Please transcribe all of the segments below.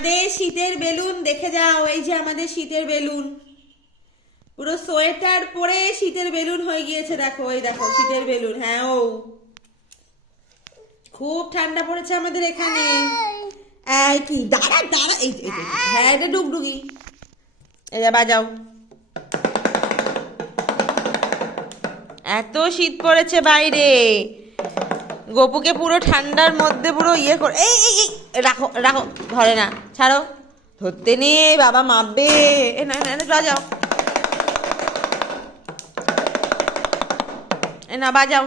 আমাদের শীতের বেলুন দেখে যাও, এই যে আমাদের শীতের বেলুন, পুরো সোয়েটার পরে শীতের বেলুন হয়ে গিয়েছে। দেখো, এই দেখো শীতের বেলুন। হ্যাঁ, ও খুব ঠান্ডা পড়েছে আমাদের এখানে। এই কি দাঁড়া দাঁড়া, এই হ্যাঁ, এটা ডুগডুগি। এই যা বাজাও। এত শীত পড়েছে বাইরে, গপুকে পুরো ঠান্ডার মধ্যে পুরো ইয়ে করে। এই এই এই রাখো রাখো, ধরে না, ছাড়ো, ধরতে নেই, বাবা মাপবে। এ না না, বাজাও, এ না বাজাও।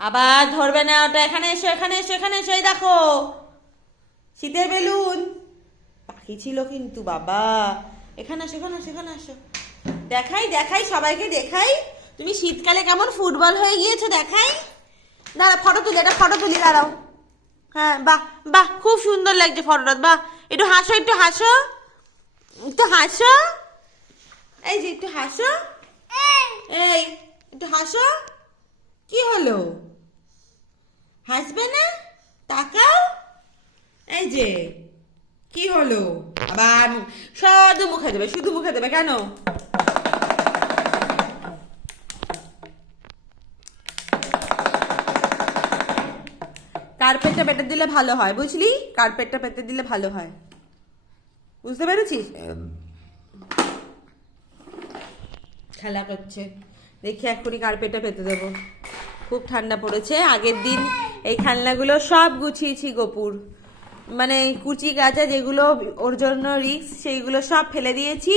আবার ধরবে না ওটা। এখানে এসো, এখানে এসো, এখানে এসো। এই দেখো শীতের বেলুন, পাখি ছিল কিন্তু বাবা। এখানে আসো, এখানে আসো, এখানে আসো। দেখাই দেখাই, সবাইকে দেখাই তুমি শীতকালে কেমন ফুটবল হয়ে গিয়েছো। দেখাই, দাঁড়া ফটো তুলি, এটা ফটো তুলি, দাঁড়াও। হ্যাঁ, বাহ বাহ, খুব সুন্দর লাগছে ফটোটা। বাহ, একটু হাসো, একটু হাসো, একটু হাসো। এই যে একটু হাসো, এই একটু হাসো। কি হলো, হাসবে না? তাকাও। এই যে কি হলো, আবার শুধু মুখে দেবে, শুধু মুখে দেবে কেন? কার্পেটটা পেতে দিলে ভালো হয়, বুঝলি? কার্পেটটা পেতে দিলে ভালো হয়, বুঝতে পেরেছিস? খেলা করছে, দেখি এক্ষুনি কার্পেটটা পেতে দেবো। খুব ঠান্ডা পড়েছে। আগের দিন এই খেলনাগুলো সব গুছিয়েছি গপুর, মানে কুচি গাছা যেগুলো ওর জন্য রিস্ক, সেইগুলো সব ফেলে দিয়েছি,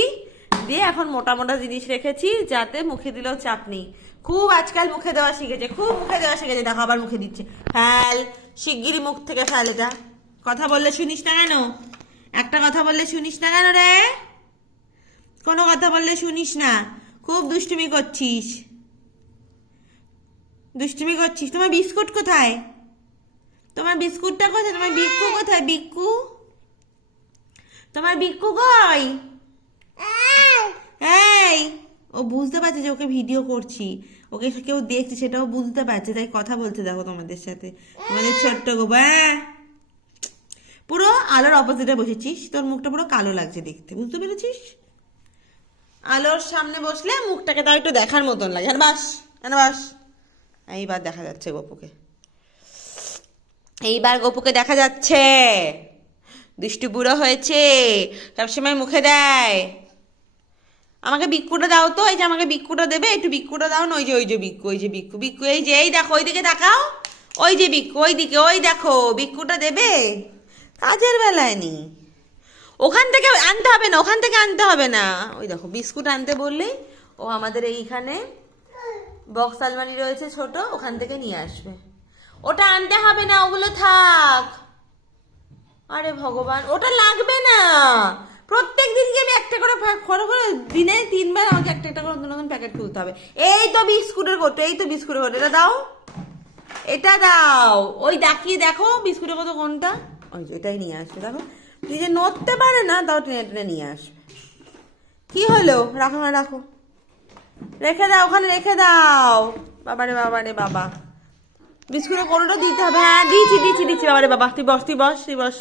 দিয়ে এখন মোটা মোটা জিনিস রেখেছি যাতে মুখে দিলেও চাপ নেই। খুব আজকাল মুখে দেওয়া শিখেছে, খুব মুখে দেওয়া শিখেছে। দেখো আবার মুখে দিচ্ছে। ফেল, শিগগিরই মুখ থেকে ফেল এটা। কথা বললে শুনিস না কেন? একটা কথা বললে শুনিস না কেন রে? কোনো কথা বললে শুনিস না, খুব দুষ্টুমি করছিস, দুষ্টুমি করছিস। তোমার বিস্কুট কোথায়? তোমার বিস্কুটটা কোথায়? তোমার বিক্কু কোথায়? বিক্কু, তোমার বিক্কু কই? এই, ও বুঝতে পারছে যে ওকে ভিডিও করছি, ওকে কেউ দেখছে, সেটাও বুঝতে পারছে, তাই কথা বলছে। দেখো তোমাদের সাথে, তোমাদের ছোট্ট গোবা। পুরো আলোর অপোজিটে বসেছিস, তোর মুখটা পুরো কালো লাগছে দেখতে, বুঝতে পেরেছিস? আলোর সামনে বসলে মুখটাকে তাও একটু দেখার মতন লাগে। হ্যাঁ বাস, হ্যাঁ বাস। এইবার দেখা যাচ্ছে গপুকে, এইবার গপুকে দেখা যাচ্ছে। দুষ্টু বুড়ো হয়েছে, সবসময় মুখে দেয়। আমাকে বিক্কুটা দাও তো, এই যে আমাকে বিক্কুটা দেবে, একটু বিক্কুটা দাও না। ওই যে, ওই যে বিক্কু, ওই যে বিক্কু, বিক্কু এই যে, এই দেখো ওই দিকে তাকাও, ওই যে বিক্কু, ওই দিকে, ওই দেখো বিক্কুটা দেবে। কাজের বেলায় নি, ওখান থেকে আনতে হবে না, ওখান থেকে আনতে হবে না। ওই দেখো বিস্কুট আনতে বললেই ও আমাদের এইখানে বক্স আলমারি রয়েছে ছোট, ওখান থেকে নিয়ে আসবে। ওটা আনতে হবে না, ওগুলো থাক। আরে ভগবান, ওটা লাগবে না। প্রত্যেক দিনকে আমি একটা করে করে দিনে 3 বার আমাকে একটা একটা করে নতুন নতুন প্যাকেট খুলতে হবে। এই তো বিস্কুটের কত, এই তো বিস্কুটের কত, এটা দাও, এটা দাও। ওই দেখিয়ে দেখো বিস্কুটের কত কোনটা, ওই যে এটাই নিয়ে আসবে। দেখো নিজে নড়তে পারে না, তাও টেনে টেনে নিয়ে আসবে। কি হলো, রাখো না, রাখো, রেখে দাও, ওখানে রেখে দাও। বাবারে বাবারে বাবা, বিস্কুটের কোনোটা দিতে হবে। হ্যাঁ দিচ্ছি দিচ্ছি দিচ্ছি। বাবারে বাবা, তুই বস, তুই বস, তুই বস।